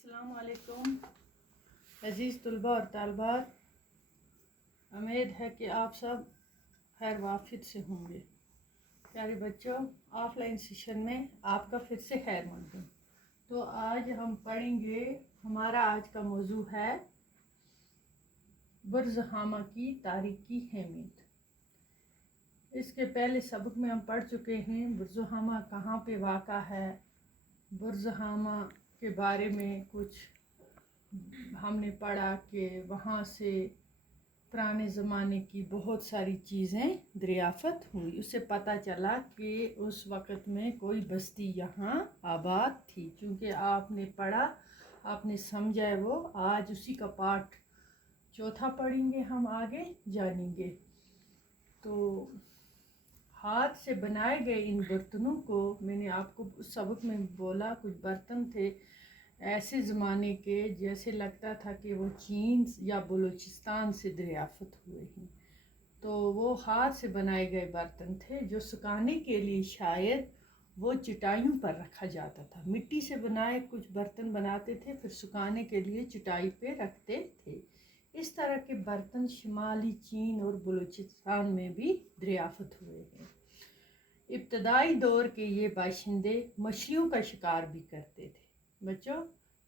अस्सलाम वालेकुम अज़ीज़ तलबा और तालबात, उम्मीद है कि आप सब खैर वाफियत से होंगे। प्यारे बच्चों, ऑफलाइन सेशन में आपका फिर से खैर मक़दम। तो आज हम पढ़ेंगे, हमारा आज का मौजू है बुर्ज हामा की तारीख़ी अहमियत। इसके पहले सबक में हम पढ़ चुके हैं बुर्ज हामा कहाँ पे वाक़ा है, बुर्ज हामा के बारे में कुछ हमने पढ़ा कि वहाँ से पुराने ज़माने की बहुत सारी चीज़ें दरियाफ़त हुई। उससे पता चला कि उस वक़्त में कोई बस्ती यहाँ आबाद थी। चूँकि आपने पढ़ा, आपने समझा है, वो आज उसी का पाठ चौथा पढ़ेंगे, हम आगे जानेंगे। तो हाथ से बनाए गए इन बर्तनों को, मैंने आपको उस सबक में बोला, कुछ बर्तन थे ऐसे ज़माने के जैसे लगता था कि वो चीन या बलूचिस्तान से दरियाफ़त हुए हैं। तो वो हाथ से बनाए गए बर्तन थे जो सुखाने के लिए शायद वो चटाइयों पर रखा जाता था। मिट्टी से बनाए कुछ बर्तन बनाते थे, फिर सुखाने के लिए चटाई पे रखते थे। इस तरह के बर्तन शुमाली चीन और बलूचिस्तान में भी दरियाफ़त हुए हैं। इब्तदाई दौर के ये बाशिंदे मछलियों का शिकार भी करते थे। बच्चों,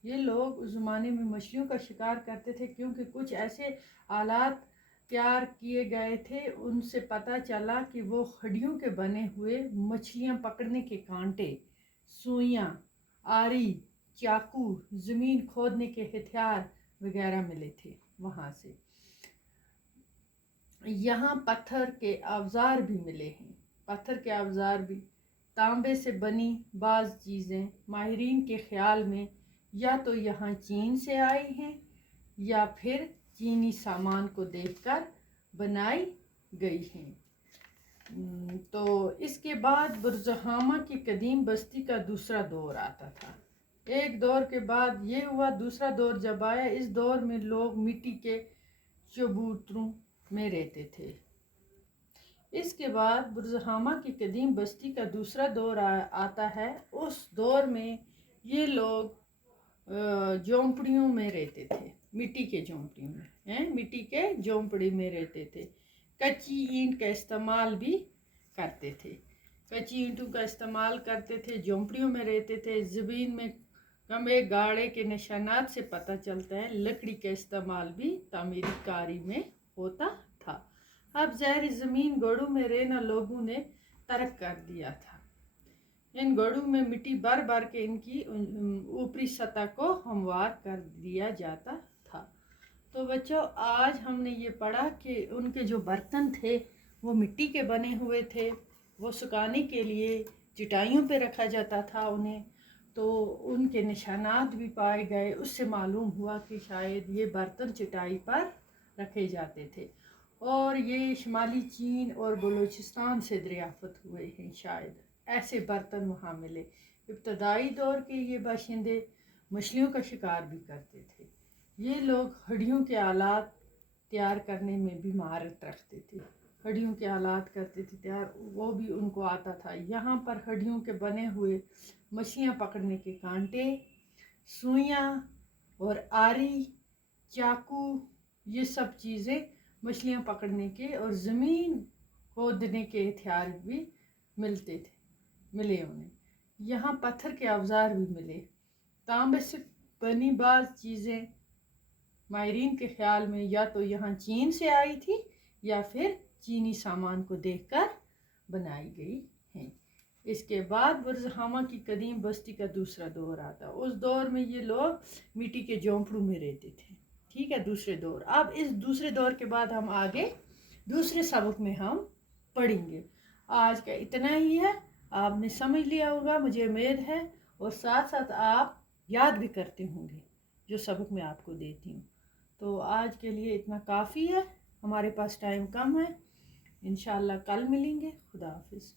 ये लोग उस ज़माने में मछलियों का शिकार करते थे क्योंकि कुछ ऐसे आलात तैयार किए गए थे। उनसे पता चला कि वो हड्डियों के बने हुए मछलियाँ पकड़ने के कांटे, सुइयाँ, आरी, चाकू, ज़मीन खोदने के हथियार वगैरह मिले थे वहाँ से। यहाँ पत्थर के औजार भी मिले हैं। पत्थर के औजार भी, तांबे से बनी बाज़ चीज़ें माहिरीन के ख़्याल में या तो यहाँ चीन से आई हैं या फिर चीनी सामान को देखकर बनाई गई हैं। तो इसके बाद बुर्ज हामा की कदीम बस्ती का दूसरा दौर आता था। एक दौर के बाद ये हुआ, दूसरा दौर जब आया, इस दौर में लोग मिट्टी के चबूतरों में रहते थे। इसके बाद बुर्ज हामा की कदीम बस्ती का दूसरा दौर आता है। उस दौर में ये लोग झोंपड़ियों में रहते थे, मिट्टी के झोंपड़ियों में, मिट्टी के झोंपड़ी में रहते थे। कच्ची ईंट का इस्तेमाल भी करते थे, कच्ची ईंटों का इस्तेमाल करते थे, झोंपड़ियों में रहते थे। ज़मीन में कमे गाड़े के निशानात से पता चलता है लकड़ी का इस्तेमाल भी तामीरी कारी में होता था। अब ज़हरी ज़मीन गढ़ों में रहना लोगों ने तर्क कर दिया था। इन गढ़ों में मिट्टी भर भर के इनकी ऊपरी सतह को हमवार कर दिया जाता था। तो बच्चों, आज हमने ये पढ़ा कि उनके जो बर्तन थे वो मिट्टी के बने हुए थे। वो सुखाने के लिए चटाइयों पे रखा जाता था उन्हें। तो उनके निशानात भी पाए गए। उससे मालूम हुआ कि शायद ये बर्तन चटाई पर रखे जाते थे और ये शुमाली चीन और बलूचिस्तान से दरियाफ़त हुए हैं। शायद ऐसे बर्तन वहाँ मिले। इब्तदाई दौर के ये बाशिंदे मछलियों का शिकार भी करते थे। ये लोग हड्डियों के आलात तैयार करने में भी महारत रखते थे। हड्डियों के आलात करते थे तैयार, वो भी उनको आता था। यहाँ पर हड्डियों के बने हुए मछलियाँ पकड़ने के कांटे, सुइयाँ और आरी, चाकू, ये सब चीज़ें मछलियाँ पकड़ने के और ज़मीन खोदने के हथियार भी मिले उन्हें। यहाँ पत्थर के औजार भी मिले। तांबे से बनी बाज़ चीज़ें माहिरीन के ख़्याल में या तो यहाँ चीन से आई थी या फिर चीनी सामान को देखकर बनाई गई हैं। इसके बाद बुर्ज हामा की कदीम बस्ती का दूसरा दौर आता। उस दौर में ये लोग मिट्टी के झोंपड़ों में रहते थे। ठीक है, दूसरे दौर। अब इस दूसरे दौर के बाद हम आगे दूसरे सबक में हम पढ़ेंगे। आज का इतना ही है, आपने समझ लिया होगा मुझे उम्मीद है, और साथ साथ आप याद भी करते होंगे जो सबक मैं आपको देती हूँ। तो आज के लिए इतना काफ़ी है, हमारे पास टाइम कम है। इंशाअल्लाह कल मिलेंगे। खुदा हाफिज़।